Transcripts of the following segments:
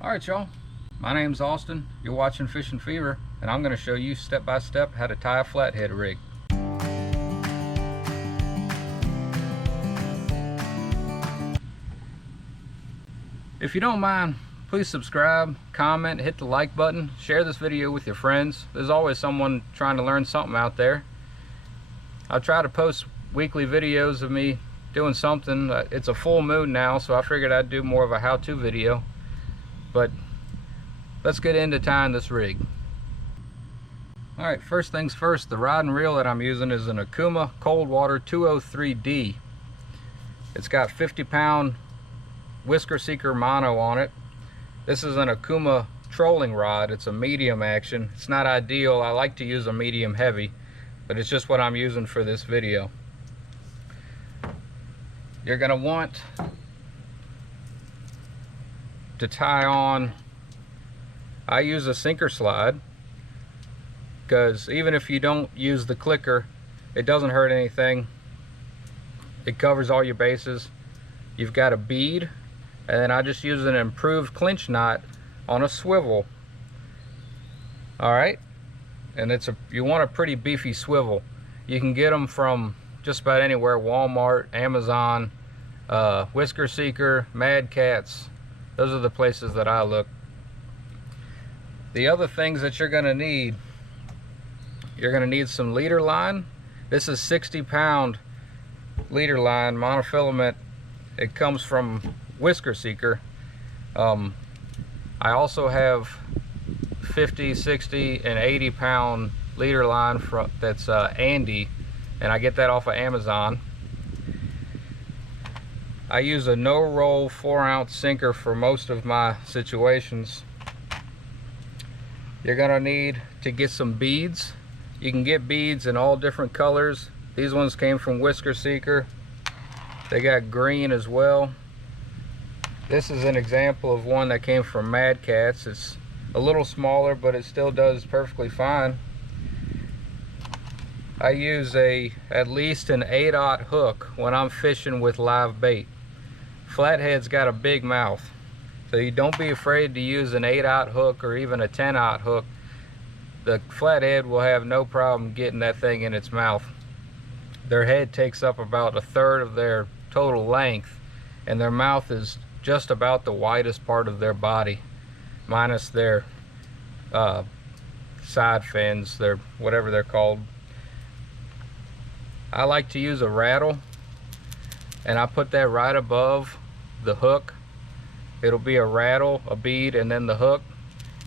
Alright y'all, my name's Austin, you're watching Fishing Fever, and I'm going to show you step by step how to tie a flathead rig. If you don't mind, please subscribe, comment, hit the like button, share this video with your friends. There's always someone trying to learn something out there. I try to post weekly videos of me doing something. It's a full moon now, so I figured I'd do more of a how-to video. But let's get into tying this rig. Alright, first things first, the rod and reel that I'm using is an Okuma Cold Water 203D. It's got 50-pound Whisker Seeker mono on it. This is an Okuma trolling rod. It's a medium action. It's not ideal. I like to use a medium heavy, but it's just what I'm using for this video. You're going to want to tie on, I use a sinker slide, because even if you don't use the clicker, it doesn't hurt anything. It covers all your bases. You've got a bead, and then I just use an improved clinch knot on a swivel. Alright, and you want a pretty beefy swivel. You can get them from just about anywhere: Walmart, Amazon, Whisker Seeker, Mad Cats. Those are the places that I look. The other things that you're gonna need some leader line. This is 60-pound leader line, monofilament. It comes from Whisker Seeker. I also have 50, 60, and 80-pound leader line that's Andy, and I get that off of Amazon. I use a no-roll 4-ounce sinker for most of my situations. You're gonna need to get some beads. You can get beads in all different colors. These ones came from Whisker Seeker. They got green as well. This is an example of one that came from Mad Cats. It's a little smaller, but it still does perfectly fine. I use at least an 8/0 hook when I'm fishing with live bait. Flathead's got a big mouth, so you don't be afraid to use an 8/0 hook or even a 10/0 hook. The flathead will have no problem getting that thing in its mouth. Their head takes up about 1/3 of their total length, and their mouth is just about the widest part of their body, minus their side fins, their whatever they're called. I like to use a rattle, and I put that right above the hook. It'll be a rattle, a bead, and then the hook,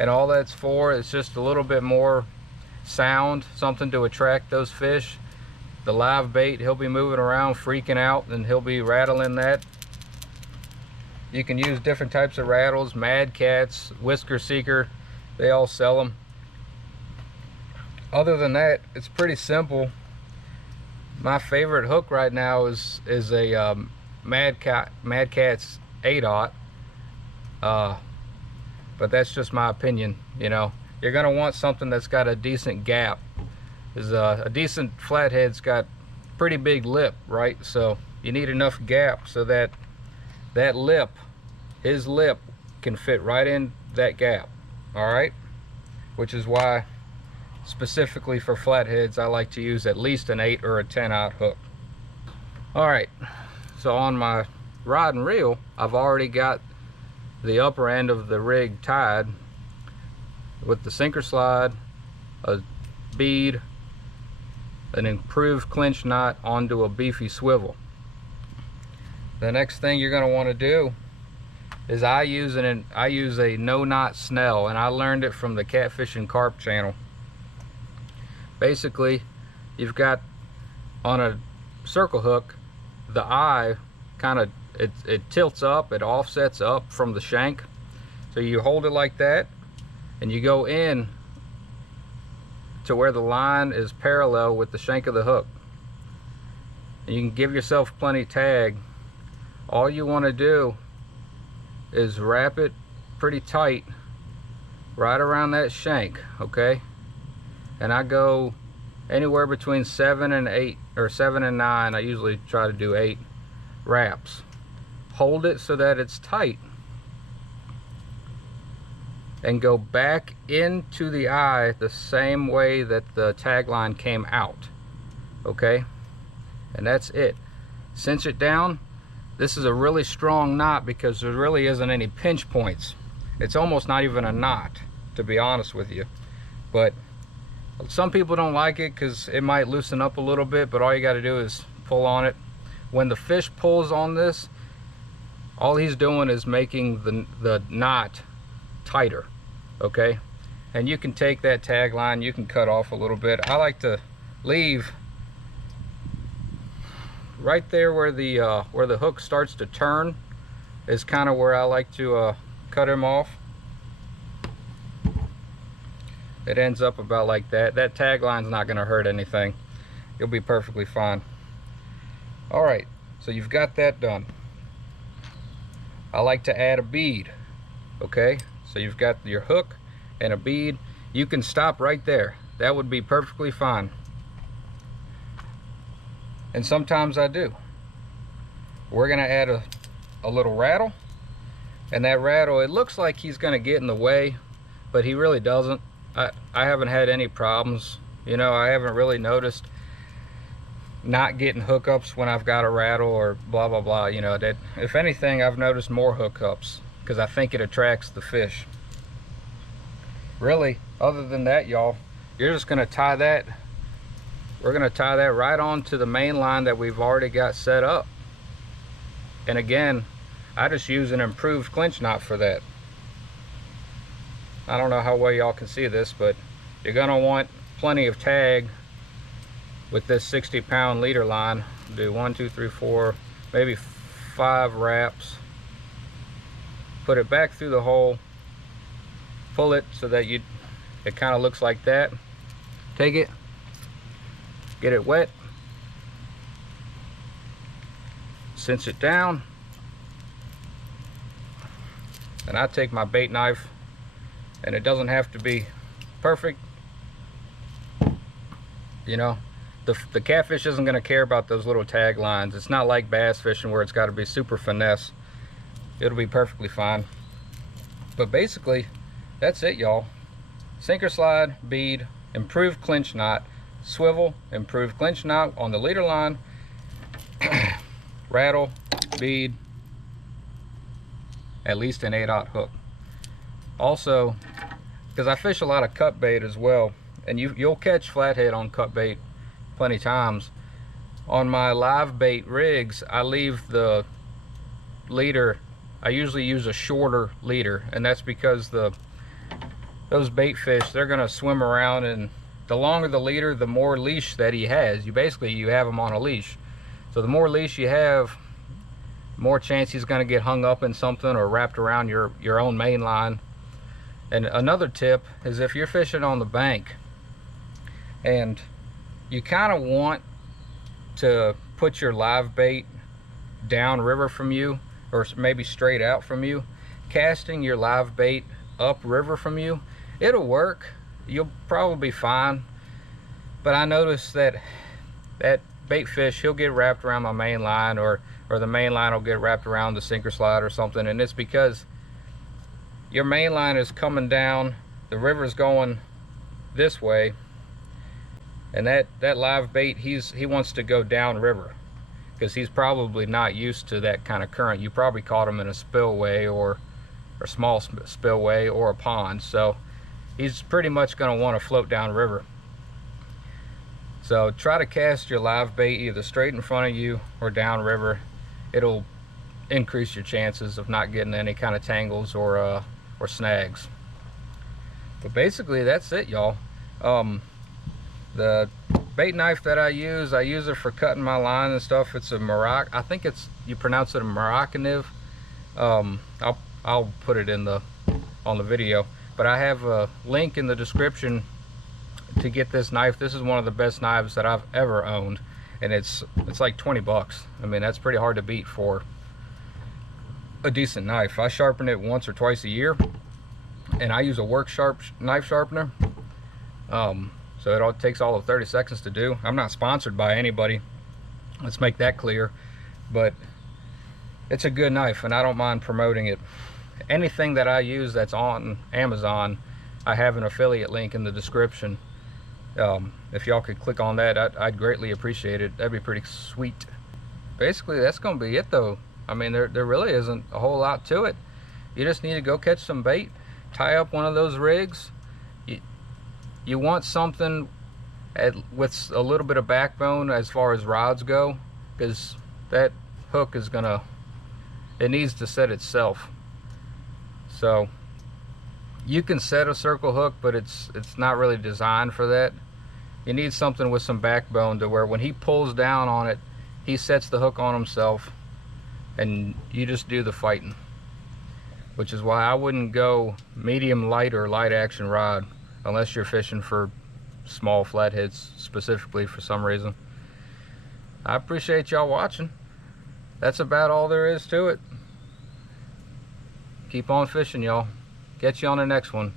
and all that's for is just a little bit more sound, something to attract those fish. The live bait, he'll be moving around freaking out, and he'll be rattling that. You can use different types of rattles. Mad Cats, Whisker Seeker, they all sell them. Other than that, it's pretty simple. My favorite hook right now is a Mad Cat's 8/0. But that's just my opinion. You know, you're gonna want something that's got a decent gap. A decent flathead's got pretty big lip, right? So you need enough gap so that his lip can fit right in that gap. All right, which is why specifically for flatheads I like to use at least an 8 or a 10/0 hook. All right, so on my rod and reel, I've already got the upper end of the rig tied with the sinker slide, a bead, an improved clinch knot onto a beefy swivel. The next thing you're going to want to do is I use a no knot snell, and I learned it from the Catfish and Carp channel. Basically, you've got on a circle hook, the eye kind of it tilts up, it offsets up from the shank. So you hold it like that, and you go in to where the line is parallel with the shank of the hook. And you can give yourself plenty tag. All you want to do is wrap it pretty tight right around that shank, okay? And I go anywhere between 7 and 8 or 7 and 9. I usually try to do 8 wraps. Hold it so that it's tight, and go back into the eye the same way that the tagline came out. Okay, and that's it. Cinch it down. This is a really strong knot because there really isn't any pinch points. It's almost not even a knot, to be honest with you. But some people don't like it because it might loosen up a little bit, but all you got to do is pull on it. When the fish pulls on this, all he's doing is making the knot tighter. Okay, and you can take that tagline, you can cut off a little bit. I like to leave right there where the hook starts to turn is kind of where I like to cut him off. It ends up about like that. That tagline's not going to hurt anything. You'll be perfectly fine. All right, so you've got that done. I like to add a bead. Okay, so you've got your hook and a bead. You can stop right there. That would be perfectly fine. And sometimes I do. We're gonna add a little rattle, and that rattle, it looks like he's gonna get in the way, but he really doesn't. I haven't had any problems. You know, I haven't really noticed not getting hookups when I've got a rattle or blah blah blah. You know, that if anything, I've noticed more hookups because I think it attracts the fish. Really, other than that, y'all, you're just gonna tie that. We're going to tie that right onto the main line that we've already got set up. And again, I just use an improved clinch knot for that. I don't know how well y'all can see this, but you're going to want plenty of tag with this 60-pound leader line. Do 1, 2, 3, 4, maybe 5 wraps. Put it back through the hole. Pull it so that it kind of looks like that. Take it. Get it wet, cinch it down, and I take my bait knife, and it doesn't have to be perfect. You know, the catfish isn't going to care about those little tag lines. It's not like bass fishing where it's got to be super finesse. It'll be perfectly fine. But basically, that's it, y'all. Sinker slide, bead, improved clinch knot, swivel, improved clinch knot on the leader line, rattle, bead, at least an 8/0 hook. Also, because I fish a lot of cut bait as well, and you'll catch flathead on cut bait plenty times. On my live bait rigs, I leave the leader, I usually use a shorter leader, and that's because those bait fish, they're gonna swim around, and the longer the leader, the more leash that he has. You have him on a leash. So the more leash you have, more chance he's going to get hung up in something or wrapped around your own main line. And another tip is if you're fishing on the bank and you kind of want to put your live bait down river from you, or maybe straight out from you, casting your live bait up river from you, it'll work. You'll probably be fine, but I noticed that bait fish, he'll get wrapped around my main line, or the main line will get wrapped around the sinker slide or something, and it's because your main line is coming down, the river's going this way, and that live bait, he wants to go down river because he's probably not used to that kind of current. You probably caught him in a spillway or a small spillway or a pond, so he's pretty much going to want to float down river. So try to cast your live bait either straight in front of you or down river. It'll increase your chances of not getting any kind of tangles or snags. But basically that's it, y'all. The bait knife that I use it for cutting my line and stuff. It's a I think you pronounce it a Moroccan. I'll put it on the video. But I have a link in the description to get this knife. This is one of the best knives that I've ever owned, and it's like 20 bucks. I mean, that's pretty hard to beat for a decent knife. I sharpen it once or twice a year, and I use a work knife sharpener. So it all takes all of 30 seconds to do. I'm not sponsored by anybody, let's make that clear, but it's a good knife and I don't mind promoting it. anything that I use that's on Amazon, I have an affiliate link in the description. If y'all could click on that, I'd greatly appreciate it. That'd be pretty sweet. Basically, that's gonna be it though. I mean, there really isn't a whole lot to it. You just need to go catch some bait, tie up one of those rigs. You want something with a little bit of backbone as far as rods go, because that hook is gonna, it needs to set itself. So you can set a circle hook, but it's not really designed for that. You need something with some backbone to where when he pulls down on it, he sets the hook on himself and you just do the fighting. Which is why I wouldn't go medium light or light action rod unless you're fishing for small flatheads specifically for some reason. I appreciate y'all watching. That's about all there is to it. Keep on fishing, y'all. Catch you on the next one.